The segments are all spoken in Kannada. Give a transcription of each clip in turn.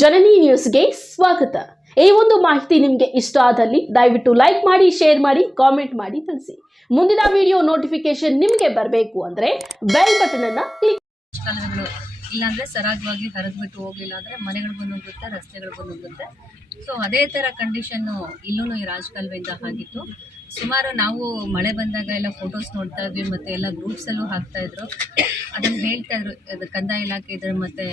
ಜನನಿ ನ್ಯೂಸ್ಗೆ ಸ್ವಾಗತ. ಈ ಒಂದು ಮಾಹಿತಿ ನಿಮಗೆ ಇಷ್ಟ ಆದಲ್ಲಿ ದಯವಿಟ್ಟು ಲೈಕ್ ಮಾಡಿ ಶೇರ್ ಮಾಡಿ ಕಾಮೆಂಟ್ ಮಾಡಿ ತಿಳಿಸಿ. ಮುಂದಿನ ವಿಡಿಯೋ ನೋಟಿಫಿಕೇಶನ್ ನಿಮಗೆ ಬರಬೇಕು ಅಂದ್ರೆ ಬೆಲ್ ಬಟನ್ ಅನ್ನ ಕ್ಲಿಕ್ ಇಲ್ಲಾಂದ್ರೆ ಸರಾಗವಾಗಿ ಹರಿದ್ಬಿಟ್ಟು ಹೋಗ್ಲಿಲ್ಲ ಅಂದ್ರೆ ಮನೆಗಳು ಬಂದೋಗುತ್ತೆ ರಸ್ತೆಗಳು ಬಂದೋಗುತ್ತೆ ಸೊ ಅದೇ ತರ ಕಂಡೀಷನ್ನು ಇಲ್ಲೂ ಈ ರಾಜಕಾಲುವೆಯಿಂದ ಆಗಿತ್ತು. ಸುಮಾರು ನಾವು ಮಳೆ ಬಂದಾಗ ಎಲ್ಲ ಫೋಟೋಸ್ ನೋಡ್ತಾ ಇದ್ವಿ, ಮತ್ತೆ ಎಲ್ಲ ಗ್ರೂಪ್ಸಲ್ಲೂ ಹಾಕ್ತಾ ಇದ್ರು. ಅದನ್ನು ಹೇಳ್ತಾ ಇದ್ರು, ಅದು ಕಂದಾಯ ಇಲಾಖೆ ಇದ್ರೆ ಮತ್ತೆ,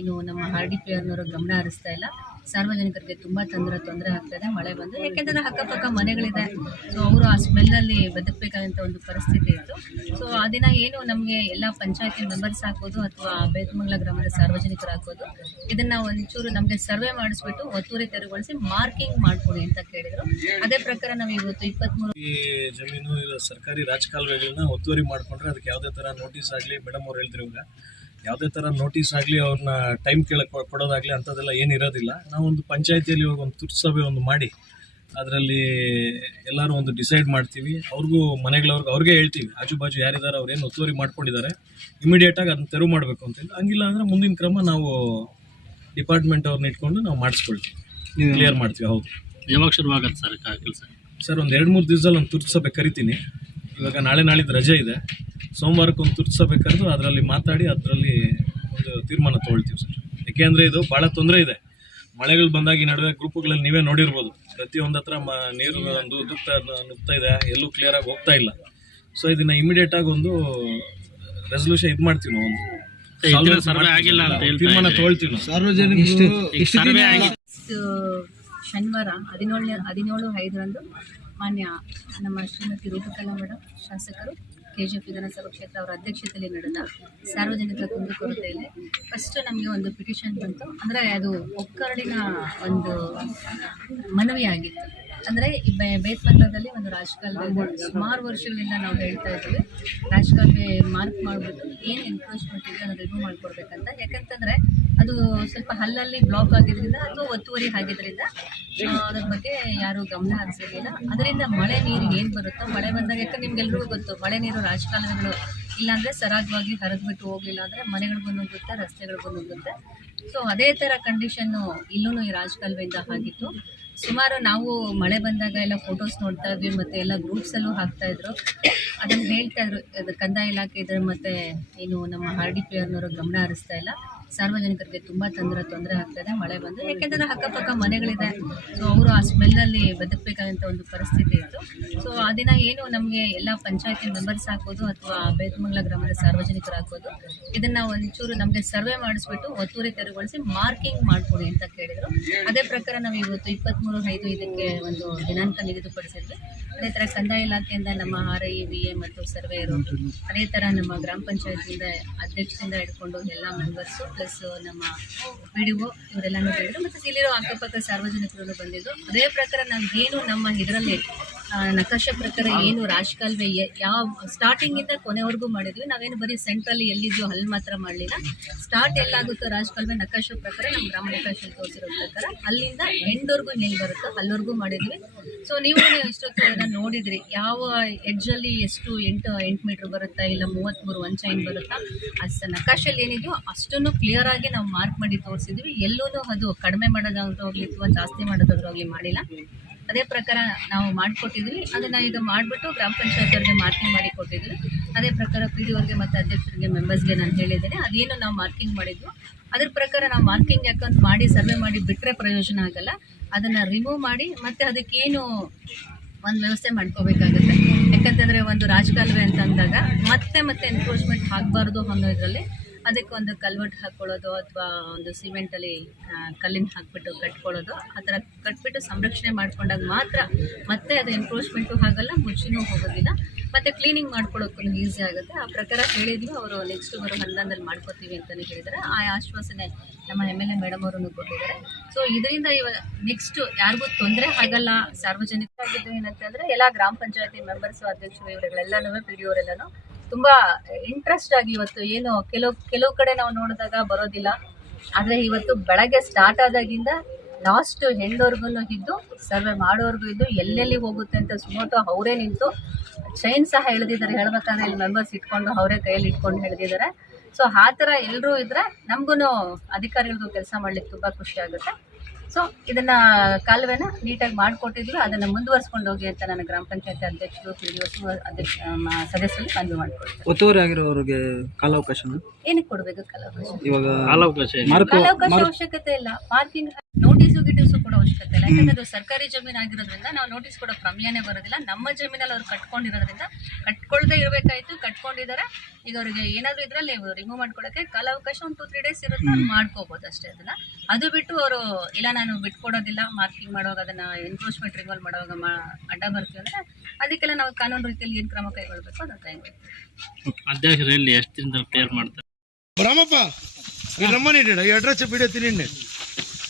ಏನು ನಮ್ಮ ಆರ್ ಡಿ ಪಿ ಅವ್ರನ್ನವರು ಗಮನ ಹರಿಸ್ತಾ ಇಲ್ಲ. ಸಾರ್ವಜನಿಕರಿಗೆ ತುಂಬ ತೊಂದರೆ ತೊಂದರೆ ಆಗ್ತದೆ, ಮಳೆ ಬಂದು ಯಾಕೆಂದರೆ ಅಕ್ಕಪಕ್ಕ ಮನೆಗಳಿದೆ ಸೊ ಅವರು ಆ ಸ್ಮೆಲ್ಲಲ್ಲಿ ಬದುಕಬೇಕಾದಂಥ ಒಂದು ಪರಿಸ್ಥಿತಿ ಇತ್ತು. ಸೊ ಆ ದಿನ ಏನು ನಮಗೆ ಎಲ್ಲ ಪಂಚಾಯತಿ ಮೆಂಬರ್ಸ್ ಹಾಕೋದು ಅಥವಾ ಬೇತಮಂಗಲ ಗ್ರಾಮದ ಸಾರ್ವಜನಿಕರು ಹಾಕೋದು ಇದನ್ನು ಒಂಚೂರು ನಮಗೆ ಸರ್ವೆ ಮಾಡಿಸ್ಬಿಟ್ಟು ಒತ್ತುವರಿ ತೆರವುಗೊಳಿಸಿ ಮಾರ್ಕಿಂಗ್ ಮಾಡ್ಕೊಡಿ ಅಂತ ಕೇಳಿದರು. ಅದೇ ಪ್ರಕಾರ ನಾವು ಇವತ್ತು ಇಪ್ಪತ್ತ್ಮೂರು ಈ ಜಮೀನು ಸರ್ಕಾರಿ ರಾಜಕಾಲುವೆಗಳನ್ನ ಒತ್ತುವರಿ ಮಾಡ್ಕೊಂಡ್ರೆ ಅದಕ್ಕೆ ಯಾವುದೇ ಥರ ನೋಟಿಸ್ ಆಗಲಿ, ಮೇಡಮ್ ಅವ್ರು ಇವಾಗ ಯಾವುದೇ ಥರ ನೋಟಿಸ್ ಆಗಲಿ ಅವ್ರನ್ನ ಟೈಮ್ ಕೇಳಕ್ಕೆ ಕೊಡೋದಾಗಲಿ ಅಂಥದ್ದೆಲ್ಲ ಏನಿರೋದಿಲ್ಲ ನಾವು ಒಂದು ಪಂಚಾಯತಿಯಲ್ಲಿ ಇವಾಗ ಒಂದು ತುರ್ತು ಸಭೆ ಒಂದು ಮಾಡಿ ಅದರಲ್ಲಿ ಎಲ್ಲರೂ ಒಂದು ಡಿಸೈಡ್ ಮಾಡ್ತೀವಿ. ಅವ್ರಿಗೂ ಮನೆಗಳವ್ರಿಗೆ ಅವ್ರಿಗೆ ಹೇಳ್ತೀವಿ. ಆಜು ಬಾಜು ಯಾರಿದ್ದಾರೆ ಅವ್ರು ಏನು ಒತ್ತುವರಿ ಮಾಡ್ಕೊಂಡಿದ್ದಾರೆ ಇಮಿಡಿಯೇಟಾಗಿ ಅದನ್ನ ತೆರವು ಮಾಡಬೇಕು ಅಂತ ಹಂಗಿಲ್ಲ ಅಂದರೆ ಮುಂದಿನ ಕ್ರಮ ನಾವು ಡಿಪಾರ್ಟ್ಮೆಂಟ್ ಅವ್ರನ್ನ ಇಟ್ಕೊಂಡು ನಾವು ಮಾಡಿಸ್ಕೊಳ್ತೀವಿ. ಕ್ಲಿಯರ್ ಮಾಡ್ತೀವಿ ಹೌದು. ಯಾವಾಗ ಶುರುವಾಗತ್ತೆ ಸರ್ ಕೆಲಸ? ಸರ್ ಒಂದು ಎರಡು ಮೂರು ದಿವಸದಲ್ಲಿ ಒಂದು ತುರ್ತು ಸಭೆ ಕರಿತೀನಿ. ಇವಾಗ ನಾಳೆ ನಾಳಿದ್ದು ರಜೆ ಇದೆ. ಸೋಮವಾರಕ್ಕೆ ತುರ್ತಿಸಬೇಕಂದ್ರೆ ತುರ್ತು ಸಭೆ ಕರೆದು ಅದರಲ್ಲಿ ಮಾತಾಡಿ ಅದರಲ್ಲಿ ಒಂದು ತೀರ್ಮಾನ ತೊಗೊಳ್ತೀವಿ ಸರ್. ಯಾಕೆಂದರೆ ಇದು ಭಾಳ ತೊಂದರೆ ಇದೆ. ಮಳೆಗಳು ಬಂದಾಗ ಈ ನಡುವೆ ಗ್ರೂಪ್ಗಳಲ್ಲಿ ನೀವೇ ನೋಡಿರ್ಬೋದು. ಪ್ರತಿಯೊಂದು ಹತ್ರ ಮ ನೀರು ಒಂದು ನುಗ್ತಾ ನುಗ್ತಾ ಇದೆ. ಎಲ್ಲೂ ಕ್ಲಿಯರಾಗಿ ಹೋಗ್ತಾ ಇಲ್ಲ. ಸೊ ಇದನ್ನ ಇಮಿಡಿಯೇಟ್ ಆಗಿ ಒಂದು ರೆಸಲ್ಯೂಷನ್ ಇದು ಮಾಡ್ತೀವಿ ನಾವು ಒಂದು. ಶನಿವಾರ ಹದಿನೇಳನೇ ಹದಿನೇಳು ಐದರಂದು ಮಾನ್ಯ ನಮ್ಮ ಶ್ರೀಮತಿ ರೂಪಕಲಾ ಮೇಡಮ್ ಶಾಸಕರು ಕೆ ಜಿ ಎಫ್ ವಿಧಾನಸಭಾ ಕ್ಷೇತ್ರ ಅವರ ಅಧ್ಯಕ್ಷತೆಯಲ್ಲಿ ನಡೆದ ಸಾರ್ವಜನಿಕ ಕುಂದುಕೊರತೆಯಲ್ಲಿ ಫಸ್ಟ್ ನಮಗೆ ಒಂದು ಪಿಟಿಷನ್ ಬಂತು. ಅಂದರೆ ಅದು ಒಕ್ಕರಡಿನ ಒಂದು ಮನವಿ ಆಗಿತ್ತು ಅಂದರೆ ಬೇತ್ಮಂಗಲದಲ್ಲಿ ಒಂದು ರಾಜಕಾಲುವೆ ಇದೆ. ಸುಮಾರು ವರ್ಷಗಳಿಂದ ನಾವು ಹೇಳ್ತಾ ಇದ್ದೀವಿ. ರಾಜಕಾಲುವೆ ಮಾರ್ಕ್ ಮಾಡಿಬಿಟ್ಟು ಏನು ಎನ್ಕ್ರೋಚ್ಮೆಂಟ್ ಇದೆ ಅದನ್ನು ರಿಮೂವ್ ಮಾಡ್ಕೊಡ್ಬೇಕಂತ. ಯಾಕಂತಂದರೆ ಅದು ಸ್ವಲ್ಪ ಹಲ್ಲಲ್ಲಿ ಬ್ಲಾಕ್ ಆಗಿದ್ದರಿಂದ ಅಥವಾ ಒತ್ತುವರಿ ಆಗಿದ್ದರಿಂದ ಆ, ಅದ್ರ ಬಗ್ಗೆ ಯಾರು ಗಮನ ಹರಿಸಿರಲಿಲ್ಲ. ಅದರಿಂದ ಮಳೆ ನೀರು ಏನು ಬರುತ್ತೋ ಮಳೆ ಬಂದಾಗ ಯಾಕಂದ್ರೆ ನಿಮ್ಗೆಲ್ರಿಗೂ ಗೊತ್ತು ಮಳೆ ನೀರು ರಾಜಕಾಲುವೆಗಳು ಇಲ್ಲಾಂದರೆ ಸರಾಗವಾಗಿ ಹರಿದ್ಬಿಟ್ಟು ಹೋಗಲಿಲ್ಲ ಅಂದರೆ ಮನೆಗಳು ನುಗ್ಗುತ್ತೆ ರಸ್ತೆಗಳು ನುಗ್ಗುತ್ತೆ ಸೊ ಅದೇ ಥರ ಕಂಡೀಷನ್ನು ಇಲ್ಲೂ ಈ ರಾಜಕಾಲುವೆಯಿಂದ ಆಗಿತ್ತು. ಸುಮಾರು ನಾವು ಮಳೆ ಬಂದಾಗ ಎಲ್ಲ ಫೋಟೋಸ್ ನೋಡ್ತಾ ಇದ್ವಿ, ಮತ್ತೆ ಎಲ್ಲ ಗ್ರೂಪ್ಸಲ್ಲೂ ಹಾಕ್ತಾ ಇದ್ರು. ಅದನ್ನು ಹೇಳ್ತಾ ಇದ್ರು, ಅದು ಕಂದಾಯ ಇಲಾಖೆ ಇದ್ರೆ ಮತ್ತೆ, ಏನು ನಮ್ಮ ಆರ್ ಡಿ ಪಿ ಅನ್ನೋರು ಗಮನ ಹರಿಸ್ತಾ ಇಲ್ಲ. ಸಾರ್ವಜನಿಕರಿಗೆ ತುಂಬ ತೊಂದರೆ ತೊಂದರೆ ಆಗ್ತದೆ, ಮಳೆ ಬಂದು ಯಾಕೆಂದರೆ ಅಕ್ಕಪಕ್ಕ ಮನೆಗಳಿದೆ. ಸೊ ಅವರು ಆ ಸ್ಮೆಲ್ಲಲ್ಲಿ ಬದುಕಬೇಕಾದಂಥ ಒಂದು ಪರಿಸ್ಥಿತಿ ಇತ್ತು. ಸೊ ಆ ದಿನ ಏನು ನಮಗೆ ಎಲ್ಲ ಪಂಚಾಯತಿ ಮೆಂಬರ್ಸ್ ಆಗ್ಬೋದು ಅಥವಾ ಬೇತಮಂಗಲ ಗ್ರಾಮದ ಸಾರ್ವಜನಿಕರು ಹಾಕೋದು ಇದನ್ನು ಒಂಚೂರು ನಮಗೆ ಸರ್ವೆ ಮಾಡಿಸ್ಬಿಟ್ಟು ಒತ್ತುವರಿ ತೆರವುಗೊಳಿಸಿ ಮಾರ್ಕಿಂಗ್ ಮಾಡ್ಕೊಡಿ ಅಂತ ಕೇಳಿದರು. ಅದೇ ಪ್ರಕಾರ ನಾವು ಇವತ್ತು ಇಪ್ಪತ್ತ್ಮೂರು ಐದು ಇದಕ್ಕೆ ಒಂದು ದಿನಾಂಕ ನಿಗದಿಪಡಿಸಿದ್ವಿ. ಅದೇ ಥರ ಕಂದಾಯ ಇಲಾಖೆಯಿಂದ ನಮ್ಮ ಆರ್ ಐ ವಿ ಎ ಮತ್ತು ಸರ್ವೇಯರು, ಅದೇ ಥರ ನಮ್ಮ ಗ್ರಾಮ ಪಂಚಾಯತಿಯಿಂದ ಅಧ್ಯಕ್ಷರಿಂದ ಹಿಡ್ಕೊಂಡು ಎಲ್ಲ ಮೆಂಬರ್ಸು ಪ್ಲಸ್ ನಮ್ಮ ಪಿ ಡಿ ಒ ಇವರೆಲ್ಲನೂ ಬಂದರು ಮತ್ತು ಇಲ್ಲಿರೋ ಅಕ್ಕಪಕ್ಕ ಸಾರ್ವಜನಿಕರು ಬಂದಿದ್ದು ಅದೇ ಪ್ರಕಾರ ಏನು ನಮ್ಮ ಇದರಲ್ಲಿ ನಕಾಶ ಪ್ರಕಾರ ಏನು ರಾಜಕಾಲುವೆ ಯಾವ ಸ್ಟಾರ್ಟಿಂಗಿಂದ ಕೊನೆವರೆಗೂ ಮಾಡಿದ್ವಿ. ನಾವೇನು ಬರೀ ಸೆಂಟ್ರಲ್ಲಿ ಎಲ್ಲಿದ್ಯೋ ಅಲ್ಲಿ ಮಾತ್ರ ಮಾಡಲಿಲ್ಲ. ಸ್ಟಾರ್ಟ್ ಎಲ್ಲಾಗುತ್ತೋ ರಾಜಕಾಲುವೆ ನಕಾಶೆ ಪ್ರಕಾರ ನಮ್ಮ ಗ್ರಾಮ ನಕಾಶೆ ತೋರಿಸಿರೋ ಪ್ರಕಾರ ಅಲ್ಲಿಂದ ಎಂಡ್ವರೆಗೂ ಏನು ಬರುತ್ತೋ. ಅಲ್ಲಿವರೆಗೂ ಮಾಡಿದ್ವಿ. ಸೊ ನೀವು ಎಷ್ಟೊತ್ತು ಅದನ್ನು ನೋಡಿದ್ರಿ, ಯಾವ ಎಡ್ಜಲ್ಲಿ ಎಷ್ಟು ಎಂಟು ಎಂಟು ಮೀಟ್ರ್ ಬರುತ್ತಾ ಇಲ್ಲ ಮೂವತ್ತ್ಮೂರು ಒನ್ ಚೈನ್ ಬರುತ್ತಾ? ಅಷ್ಟು ನಕಾಶಲ್ಲಿ ಏನಿದೆಯೋ ಅಷ್ಟನ್ನು ಕ್ಲಿಯರ್ ಆಗಿ ನಾವು ಮಾರ್ಕ್ ಮಾಡಿ ತೋರಿಸಿದ್ವಿ. ಎಲ್ಲೂ ಅದು ಕಡಿಮೆ ಮಾಡೋದಾಗಲಿ ಅಥವಾ ಜಾಸ್ತಿ ಮಾಡೋದಾಗಲಿ ಮಾಡಿಲ್ಲ. ಅದೇ ಪ್ರಕಾರ ನಾವು ಮಾಡಿಕೊಟ್ಟಿದ್ವಿ. ಅದನ್ನು ಇದು ಮಾಡಿಬಿಟ್ಟು ಗ್ರಾಮ ಪಂಚಾಯತ್ ಅವ್ರಿಗೆ ಮಾರ್ಕಿಂಗ್ ಮಾಡಿ ಕೊಟ್ಟಿದ್ವಿ. ಅದೇ ಪ್ರಕಾರ ಪಿ ಡಿ ಅವ್ರಿಗೆ ಮತ್ತು ಅಧ್ಯಕ್ಷರಿಗೆ ಮೆಂಬರ್ಸ್ಗೆ ನಾನು ಹೇಳಿದ್ದೇನೆ. ಅದೇನು ನಾವು ಮಾರ್ಕಿಂಗ್ ಮಾಡಿದ್ವು. ಅದ್ರ ಪ್ರಕಾರ ನಾವು ಮಾರ್ಕಿಂಗ್ ಯಾಕಂತ ಮಾಡಿ ಸರ್ವೆ ಮಾಡಿ ಬಿಟ್ಟರೆ ಪ್ರಯೋಜನ ಆಗಲ್ಲ. ಅದನ್ನು ರಿಮೂವ್ ಮಾಡಿ ಮತ್ತು ಅದಕ್ಕೇನು ಒಂದು ವ್ಯವಸ್ಥೆ ಮಾಡ್ಕೋಬೇಕಾಗುತ್ತೆ. ಯಾಕಂತಂದರೆ ಒಂದು ರಾಜಕಾಲುವೆ ಅಂತ ಅಂದಾಗ ಮತ್ತೆ ಮತ್ತೆ ಎನ್ಫೋರ್ಸ್ಮೆಂಟ್ ಆಗಬಾರ್ದು ಅನ್ನೋ ಇದರಲ್ಲಿ ಅದಕ್ಕೆ ಒಂದು ಕಲ್ವರ್ಟ್ ಹಾಕ್ಕೊಳ್ಳೋದು ಅಥವಾ ಒಂದು ಸಿಮೆಂಟಲ್ಲಿ ಕಲ್ಲಿನ ಹಾಕ್ಬಿಟ್ಟು ಕಟ್ಕೊಳ್ಳೋದು, ಆ ಥರ ಕಟ್ಬಿಟ್ಟು ಸಂರಕ್ಷಣೆ ಮಾಡ್ಕೊಂಡಾಗ ಮಾತ್ರ ಮತ್ತೆ ಅದು ಎನ್ಕ್ರೋಚ್ಮೆಂಟು ಆಗಲ್ಲ ಮುಚ್ಚಿನೂ ಹೋಗೋದಿಲ್ಲ. ಮತ್ತು ಕ್ಲೀನಿಂಗ್ ಮಾಡ್ಕೊಳ್ಳೋಕ್ಕೂ ಈಸಿ ಆಗುತ್ತೆ. ಆ ಪ್ರಕಾರ ಹೇಳಿದ್ವಿ ಅವರು ನೆಕ್ಸ್ಟ್ ಬರೋ ಹಂತದಲ್ಲಿ ಮಾಡ್ಕೋತೀವಿ ಅಂತಲೇ ಹೇಳಿದ್ದಾರೆ. ಆ ಆಶ್ವಾಸನೆ ನಮ್ಮ ಎಂ ಎಲ್ ಎ ಮೇಡಮ್ ಅವರು ಕೊಟ್ಟಿದ್ದಾರೆ. ಸೊ ಇದರಿಂದ ಇವ ನೆಕ್ಸ್ಟ್ ಯಾರಿಗೂ ತೊಂದರೆ ಆಗಲ್ಲ. ಸಾರ್ವಜನಿಕರಾಗಿದ್ದು ಏನಂತಂದರೆ, ಎಲ್ಲ ಗ್ರಾಮ ಪಂಚಾಯತಿ ಮೆಂಬರ್ಸು ಅಧ್ಯಕ್ಷರು, ಇವರುಗಳೆಲ್ಲನೂ ಪಿ ಡಿ ಅವರೆಲ್ಲನೂ ತುಂಬ ಇಂಟ್ರೆಸ್ಟ್ ಆಗಿ ಇವತ್ತು ಏನು, ಕೆಲವು ಕೆಲವು ಕಡೆ ನಾವು ನೋಡಿದಾಗ ಬರೋದಿಲ್ಲ. ಆದರೆ ಇವತ್ತು ಬೆಳಗ್ಗೆ ಸ್ಟಾರ್ಟ್ ಆದಾಗಿಂದ ಲಾಸ್ಟ್ ಹೆಂಡೋರ್ಗು ಇದ್ದು, ಸರ್ವೆ ಮಾಡೋರ್ಗು ಇದ್ದು, ಎಲ್ಲೆಲ್ಲಿ ಹೋಗುತ್ತೆ ಅಂತ ಸುಮೋಟೋ ಅವರೇ ನಿಂತು ಚೈನ್ ಸಹ ಎಳೆದಿದ್ದಾರೆ. ಹೇಳ್ಬೇಕಂದ್ರೆ ಇಲ್ಲಿ ಮೆಂಬರ್ಸ್ ಇಟ್ಕೊಂಡು ಅವರೇ ಕೈಯಲ್ಲಿ ಇಟ್ಕೊಂಡು ಹೇಳಿದಿದ್ದಾರೆ ಸೊ ಆ ಥರ ಎಲ್ಲರೂ ಇದ್ರೆ ನಮಗೂ ಅಧಿಕಾರಿಗಳಿಗೂ ಕೆಲಸ ಮಾಡ್ಲಿಕ್ಕೆ ತುಂಬ ಖುಷಿ ಆಗುತ್ತೆ. ಸೊ ಇದನ್ನ ಕಾಲುವೆನ ನೀಟಾಗಿ ಮಾಡಿಕೊಟ್ಟಿದ್ರು ಅದನ್ನು ಮುಂದುವರ್ಸ್ಕೊಂಡು ಹೋಗಿ ಅಂತ ನನ್ನ ಗ್ರಾಮ ಪಂಚಾಯತ್ ಅಧ್ಯಕ್ಷರು ಪಿ ಡಿ ಅಧ್ಯಕ್ಷ ಸದಸ್ಯರು ಮನವಿ ಮಾಡಿಕೊಡ್ತಾರೆ ಒತ್ತುವರಿ ಆಗಿರೋರಿಗೆ ಕಾಲಾವಕಾಶ ಏನಕ್ಕೆ ಕೊಡಬೇಕು ಕಾಲಾವಕಾಶ? ಇವಾಗ ಕಾಲಾವಕಾಶ ಇದೆ. ಮಾರ್ಕ್ ಕಾಲಾವಕಾಶ ಅವಶ್ಯಕತೆ ಇಲ್ಲ. ಪಾರ್ಕಿಂಗ್ ನೋಟಿಸು ಗಿಟಿಸು ಕೂಡ ಅವಶ್ಯಕತೆ ಇಲ್ಲ. ಯಾಕಂದ್ರೆ ಅದು ಸರ್ಕಾರಿ ಜಮೀನ್ ಆಗಿರೋದ್ರಿಂದ ನಾವು ನೋಟಿಸ್ ಕೊಡೋ ಪ್ರಮೇಯನೇ ಬರೋದಿಲ್ಲ. ನಮ್ಮ ಜಮೀನಲ್ಲಿ ಅವ್ರು ಕಟ್ಕೊಂಡಿರೋದ್ರಿಂದ ಕಟ್ಕೊಳ್ದೇ ಇರಬೇಕಾಯ್ತು ಕಟ್ಕೊಂಡಿದ್ದಾರೆ ಈಗ ಅವ್ರಿಗೆ ಏನಾದರೂ ಇದ್ರಲ್ಲಿ ರಿಮೂವ್ ಮಾಡ್ಕೊಳ್ಳೋಕ್ಕೆ ಕಾಲಾವಕಾಶ ಒಂದು ಟೂ ತ್ರೀ ಡೇಸ್ ಇರುತ್ತೆ ಅದು ಮಾಡ್ಕೋಬೋದು ಅಷ್ಟೇ ಅದನ್ನ. ಅದು ಬಿಟ್ಟು ಅವರು ಇಲ್ಲ ನಾನು ಬಿಟ್ಕೊಡೋದಿಲ್ಲ ಮಾರ್ಕಿಂಗ್ ಮಾಡುವಾಗ ಅದನ್ನ ಎನ್ಕ್ರೋಚ್ಮೆಂಟ್ ರಿಮೂವಲ್ ಮಾಡುವಾಗ ಅಡ್ಡ ಬರ್ತೀವಿ ಅಂದ್ರೆ ಅದಕ್ಕೆಲ್ಲ ನಾವು ಕಾನೂನು ರೀತಿಯಲ್ಲಿ ಏನು ಕ್ರಮ ಕೈಗೊಳ್ಬೇಕು ಅದನ್ನ ಕೈಗೊಳ್ಬೇಕು ಅಧ್ಯಕ್ಷರಲ್ಲಿ ಎಷ್ಟು ಮಾಡ್ತಾರೆ? ಬ್ರಹ್ಮಪ್ಪ ಈ ಅಡ್ರೆಸ್ ತಿನ್ನಿ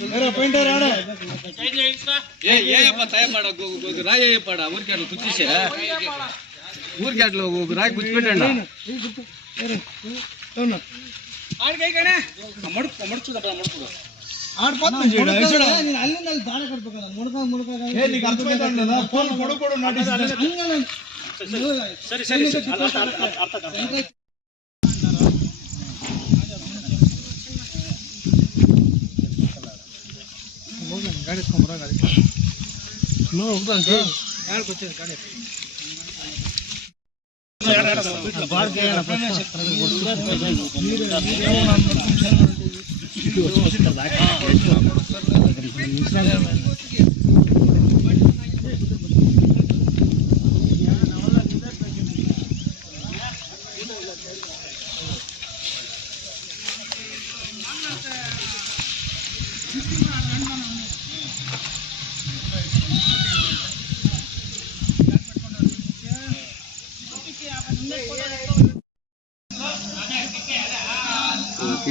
मेरा पेंटर आड़ा ये ये पता है पड़ा गो गो रा ये पड़ा और क्या कुछ से और क्या लोग रा कुछ पेंटर ना आड़ कई कणे कमड़ कमड़ चुदा कमड़ चुदा ಆಡ್ ಪಾತ್ನ ಜೇಡ ಐಸಡ ನೀನು ಅಲ್ಲಿಂದ ಅಲ್ಲಿ ದಾರ ಕಟ್ಟಬೇಕಲ್ಲ ಮುಣಕ ಮುಣಕ ಏ ನಿಗೆ ಅರ್ಥ ಆಯ್ತಲ್ಲ ಫೋನ್ ಕೊಡು ಕೊಡು ನಾಟಿ ಸರಿ ಸರಿ ಅರ್ಥ ಅರ್ಥ ಬಾಬು ಸುರೇಶ್ ಕಿಟಕಿ ಧರೆ ಹೇಸ್ನ ಕೋಪ ಸಾಲ್ ಕೋಪ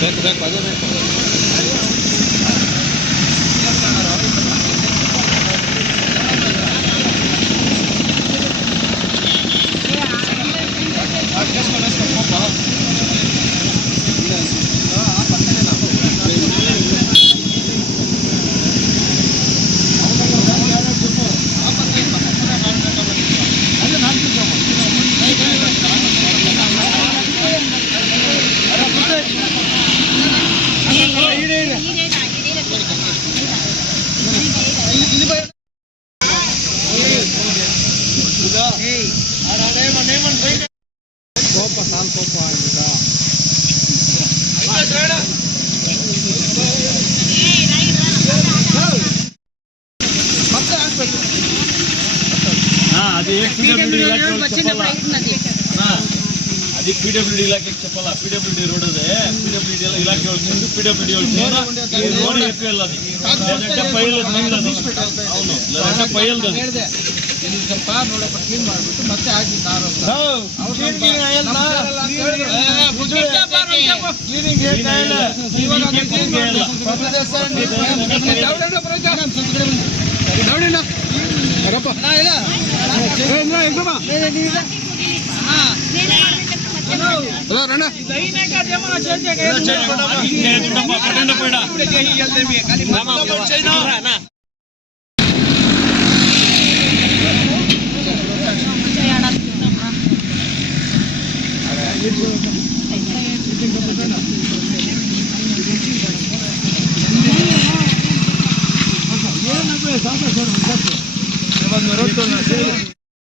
బ్యాక్ బ్యాక్ అదే బ్యాక్ போப்பா சாம் போப்பா இதுதா అది అది పీడబ్ల్యూడి ఇలాకే చెప్పాలా పీడబ్ల్యూడి రోడ్ అదే పీడబ్ల్యూడి ఇలాకే వచ్చింది పీడబ్ల్యూడి వచ్చింది రోడ్ ఎక్కువ వెళ్ళదు లేదంటే పై వెళ్ళదు అవును లేదంటే పై వెళ్ళదు ಸ್ವಲ್ಪ ನೋಡಪ್ಪ ಕ್ಲೀನ್ ಮಾಡ್ಬಿಟ್ಟು ಮತ್ತೆ ಹಾಕಿ ಕಾರ್ ಕ್ಲೀನಿಂಗ್